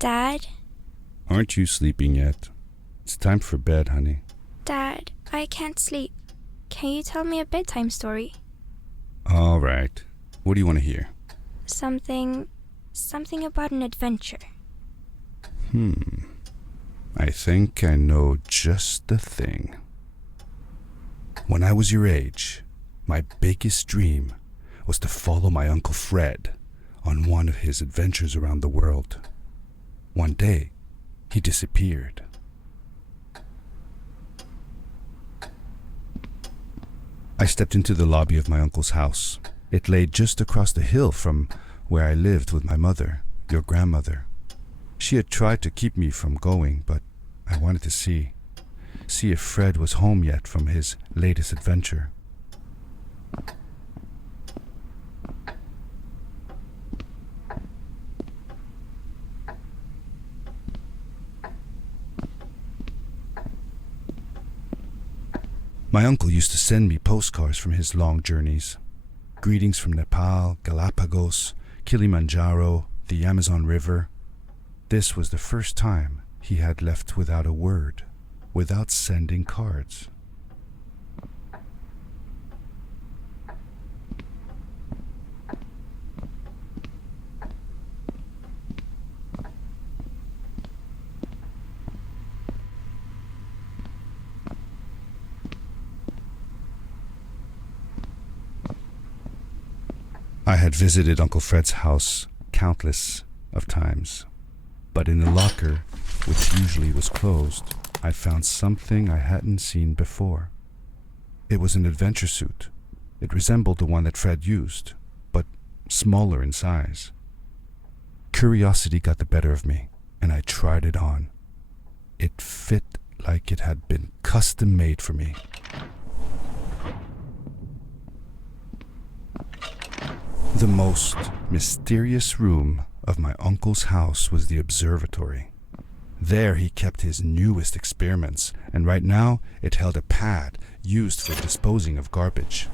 Dad? Aren't you sleeping yet? It's time for bed, honey. Dad, I can't sleep. Can you tell me a bedtime story? All right. What do you want to hear? Something about an adventure. I think I know just the thing. When I was your age, my biggest dream was to follow my Uncle Fred on one of his adventures around the world. One day, he disappeared. I stepped into the lobby of my uncle's house. It lay just across the hill from where I lived with my mother, your grandmother. She had tried to keep me from going, but I wanted to see if Fred was home yet from his latest adventure. My uncle used to send me postcards from his long journeys. Greetings from Nepal, Galapagos, Kilimanjaro, the Amazon River. This was the first time he had left without a word, without sending cards. I had visited Uncle Fred's house countless of times, but in the locker, which usually was closed, I found something I hadn't seen before. It was an adventure suit. It resembled the one that Fred used, but smaller in size. Curiosity got the better of me, and I tried it on. It fit like it had been custom made for me. The most mysterious room of my uncle's house was the observatory. There he kept his newest experiments, and right now it held a pad used for disposing of garbage.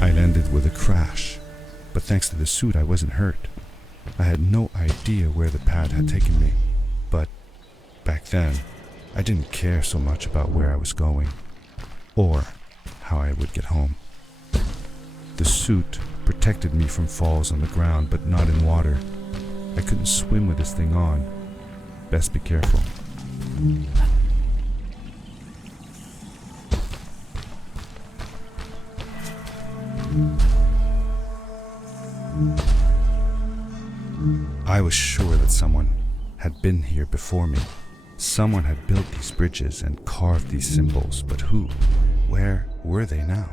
I landed with a crash, but thanks to the suit I wasn't hurt. I had no idea where the pad had taken me, but back then I didn't care so much about where I was going, or how I would get home. The suit protected me from falls on the ground, but not in water. I couldn't swim with this thing on. Best be careful. I was sure that someone had been here before me. Someone had built these bridges and carved these symbols, but who? Where were they now?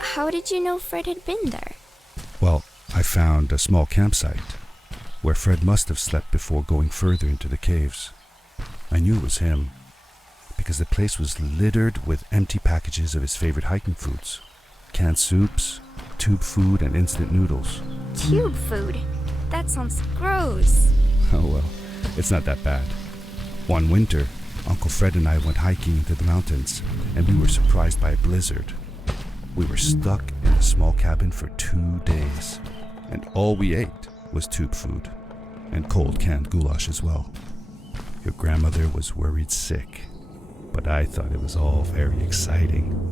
How did you know Fred had been there? Well, I found a small campsite where Fred must have slept before going further into the caves. I knew it was him because the place was littered with empty packages of his favorite hiking foods. canned soups, tube food, and instant noodles. Tube food? That sounds gross. Oh well, it's not that bad. One winter, Uncle Fred and I went hiking into the mountains, and we were surprised by a blizzard. We were stuck in a small cabin for 2 days, and all we ate was tube food, and cold canned goulash as well. Your grandmother was worried sick, but I thought it was all very exciting.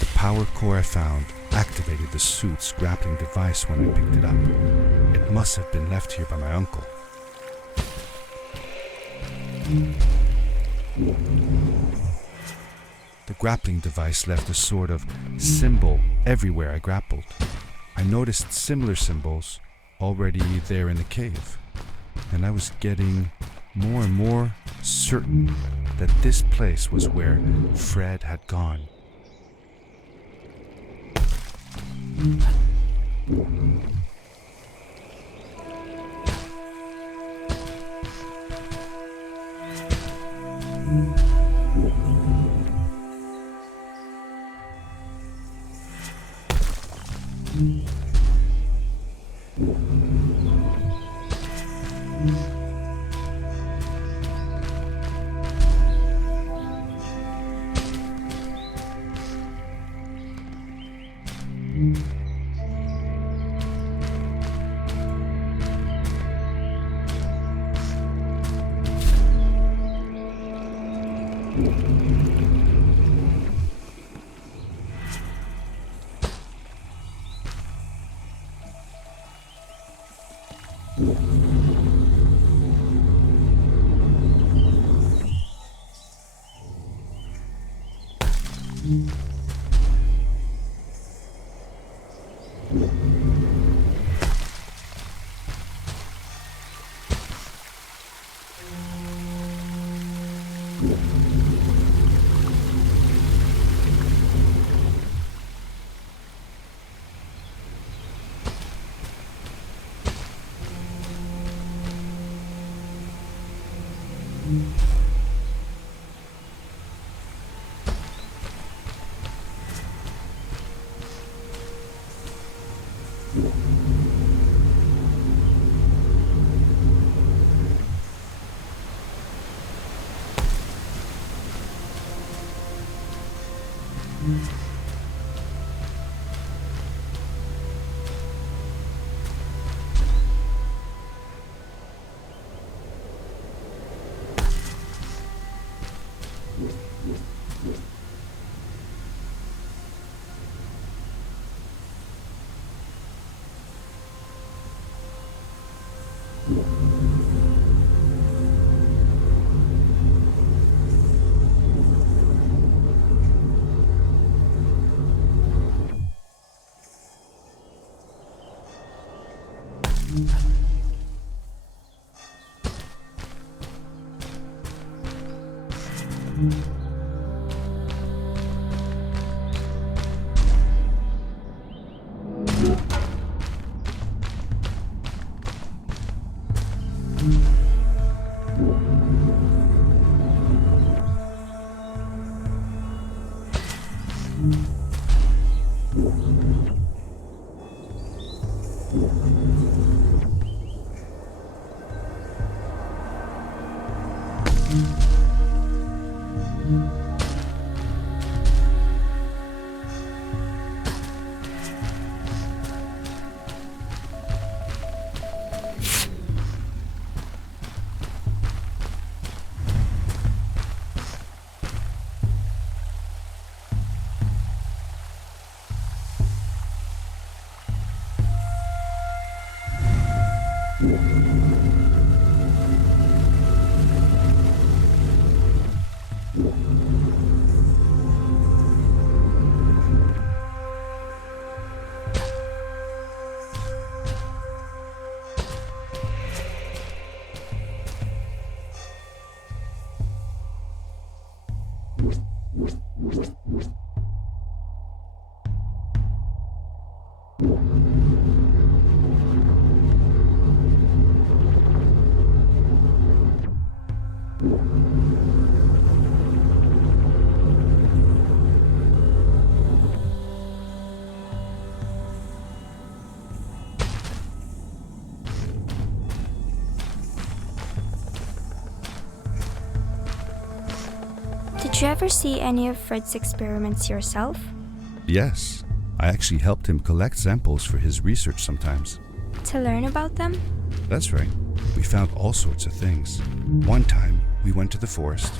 The power core I found activated the suit's grappling device when I picked it up. It must have been left here by my uncle. The grappling device left a sort of symbol everywhere I grappled. I noticed similar symbols already there in the cave, and I was getting more and more certain that this place was where Fred had gone. Did you ever see any of Fred's experiments yourself? Yes, I actually helped him collect samples for his research sometimes. To learn about them? That's right. We found all sorts of things. One time, we went to the forest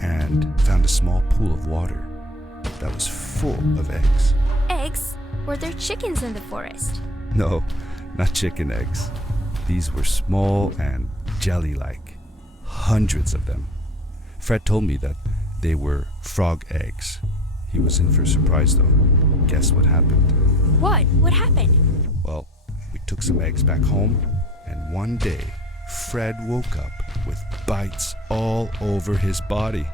and found a small pool of water that was full of eggs. Eggs? Were there chickens in the forest? No, not chicken eggs. These were small and jelly-like. Hundreds of them. Fred told me that they were frog eggs. He was in for a surprise though. Guess what happened? What? What happened? Well, we took some eggs back home, and one day, Fred woke up with bites all over his body.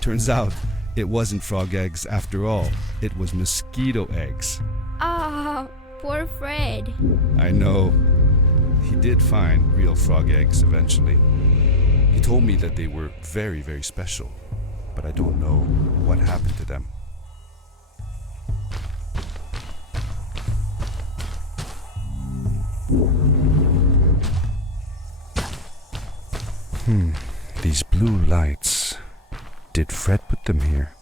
Turns out, it wasn't frog eggs after all. It was mosquito eggs. Ah, poor Fred. I know. He did find real frog eggs eventually. He told me that they were very, very special, but I don't know what happened to them. These blue lights. Did Fred put them here?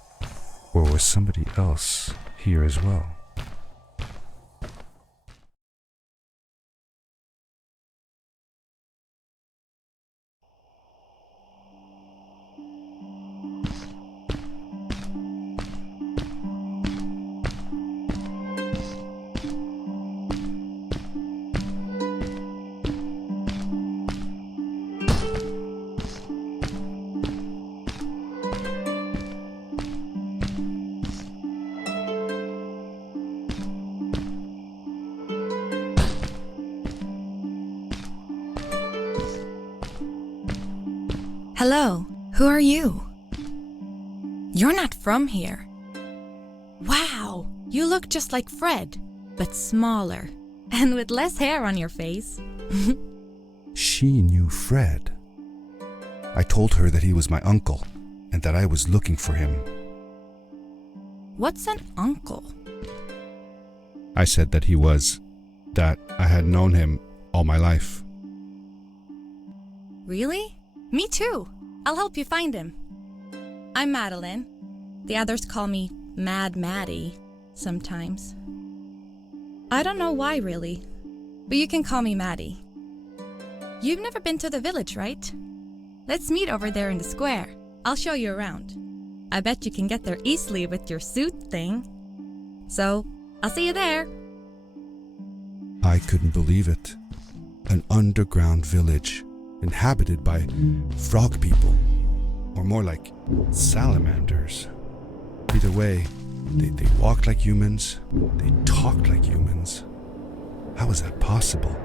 Or was somebody else here as well? Hello, who are you? You're not from here. Wow, you look just like Fred, but smaller and with less hair on your face. She knew Fred. I told her that he was my uncle and that I was looking for him. What's an uncle? I said that I had known him all my life. Really? Me too. I'll help you find him. I'm Madeline. The others call me Mad Maddie sometimes. I don't know why really, but you can call me Maddie. You've never been to the village, right? Let's meet over there in the square. I'll show you around. I bet you can get there easily with your suit thing. So, I'll see you there. I couldn't believe it. An underground village inhabited by frog people, or more like salamanders. Either way, they walked like humans, they talked like humans. How was that possible?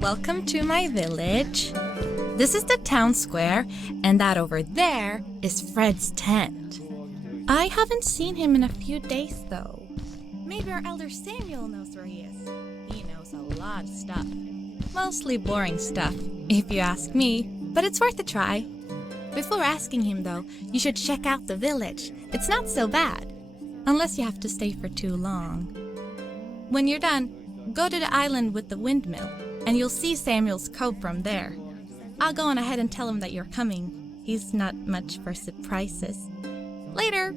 Welcome to my village. This is the town square, and that over there is Fred's tent. I haven't seen him in a few days, though. Maybe our elder Samuel knows where he is. He knows a lot of stuff. Mostly boring stuff, if you ask me, but it's worth a try. Before asking him, though, you should check out the village. It's not so bad, unless you have to stay for too long. When you're done, go to the island with the windmill, and you'll see Samuel's Cove from there. I'll go on ahead and tell him that you're coming. He's not much for surprises. Later!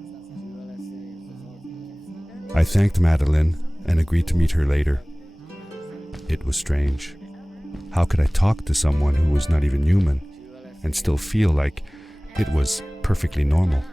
I thanked Madeline and agreed to meet her later. It was strange. How could I talk to someone who was not even human and still feel like it was perfectly normal?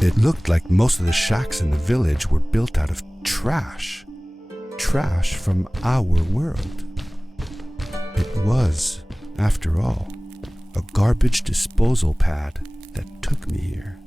It looked like most of the shacks in the village were built out of trash. Trash from our world. It was, after all, a garbage disposal pad that took me here.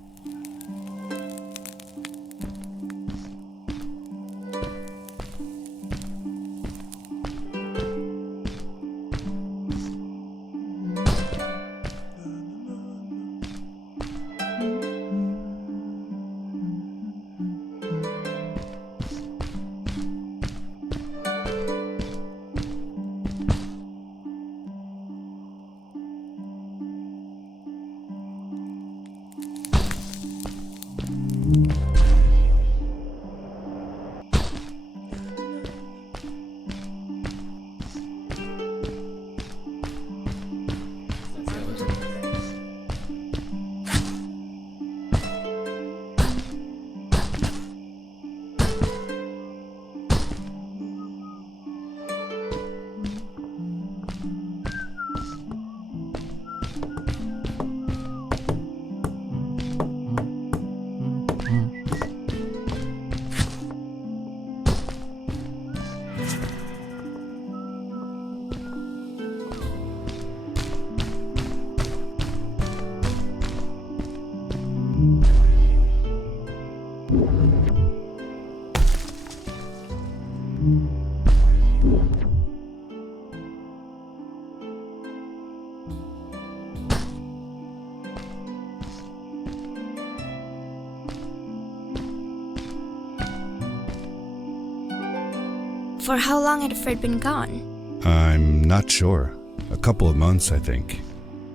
For how long had Fred been gone? I'm not sure. A couple of months, I think.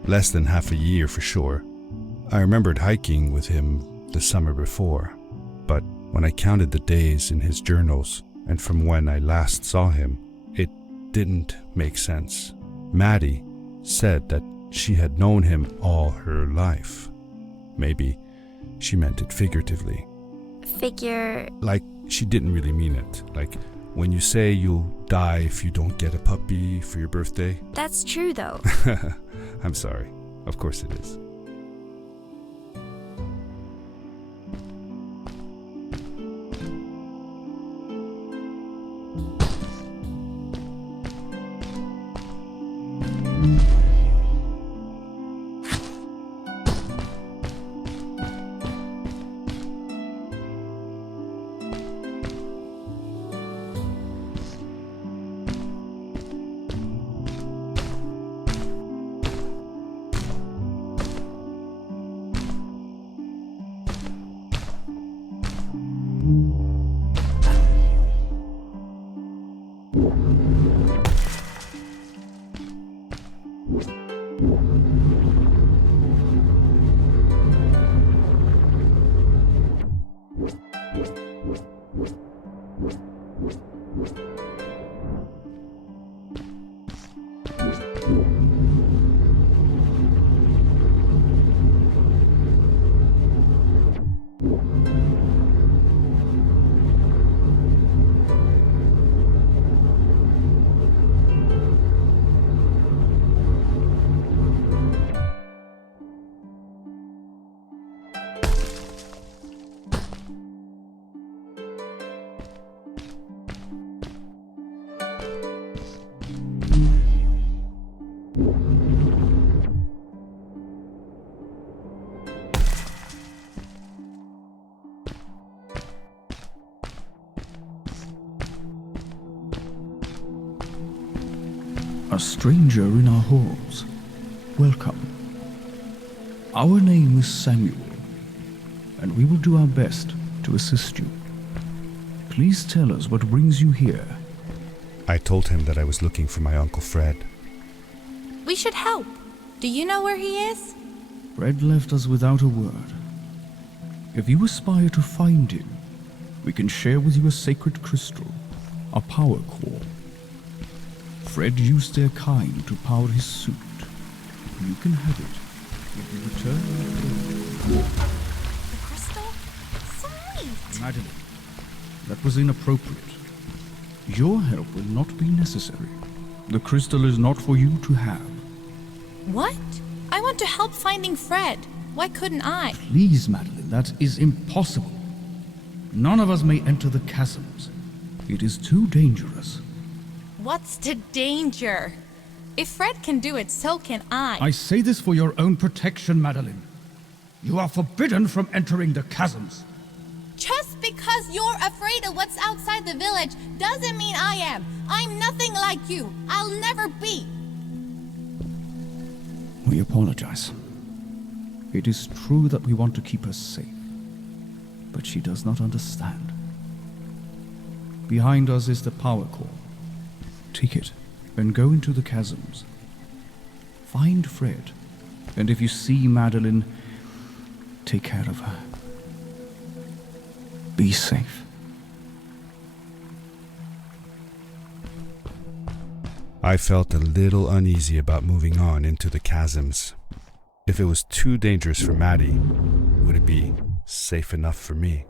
Less than half a year for sure. I remembered hiking with him the summer before, but when I counted the days in his journals and from when I last saw him, it didn't make sense. Maddie said that she had known him all her life. Maybe she meant it figuratively. Figure... Like she didn't really mean it. Like when you say you'll die if you don't get a puppy for your birthday. That's true, though. I'm sorry. Of course it is. A stranger in our halls. Welcome. Our name is Samuel, and we will do our best to assist you. Please tell us what brings you here. I told him that I was looking for my Uncle Fred. We should help. Do you know where he is? Fred left us without a word. If you aspire to find him, we can share with you a sacred crystal, a power core. Fred used their kind to power his suit. You can have it if you return. The crystal? Sweet! Madeline, that was inappropriate. Your help will not be necessary. The crystal is not for you to have. What? I want to help finding Fred. Why couldn't I? Please, Madeline, that is impossible. None of us may enter the chasms. It is too dangerous. What's the danger? If Fred can do it, so can I. I say this for your own protection, Madeline. You are forbidden from entering the chasms. Just because you're afraid of what's outside the village doesn't mean I am. I'm nothing like you. I'll never be. We apologize. It is true that we want to keep her safe, but she does not understand. Behind us is the power core. Take it and go into the chasms. Find Fred, and if you see Madeline, take care of her. Be safe. I felt a little uneasy about moving on into the chasms. If it was too dangerous for Maddie, would it be safe enough for me?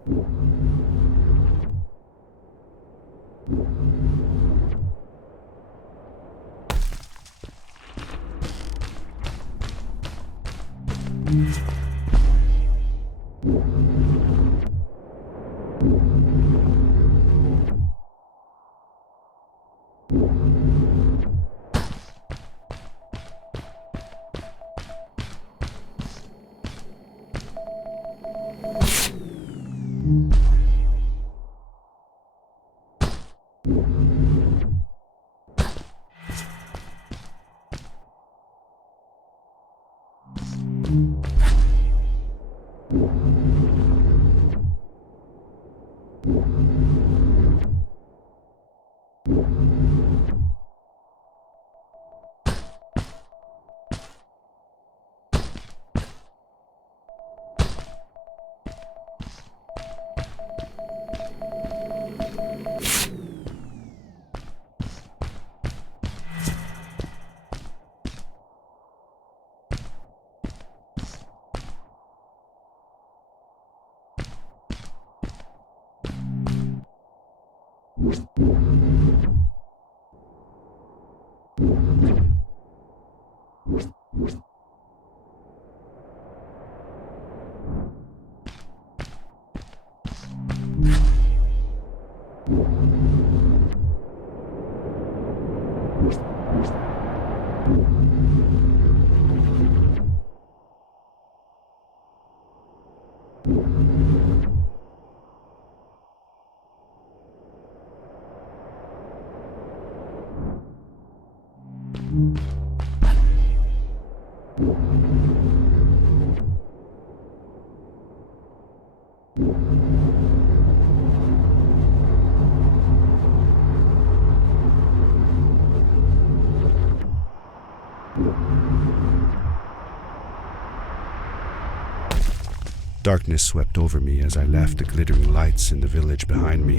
Darkness swept over me as I left the glittering lights in the village behind me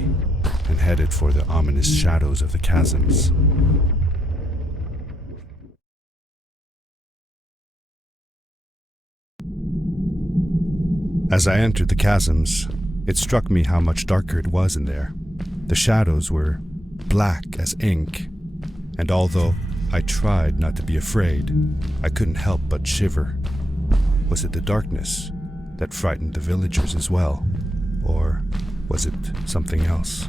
and headed for the ominous shadows of the chasms. As I entered the chasms, it struck me how much darker it was in there. The shadows were black as ink, and although I tried not to be afraid, I couldn't help but shiver. Was it the darkness that frightened the villagers as well, or was it something else?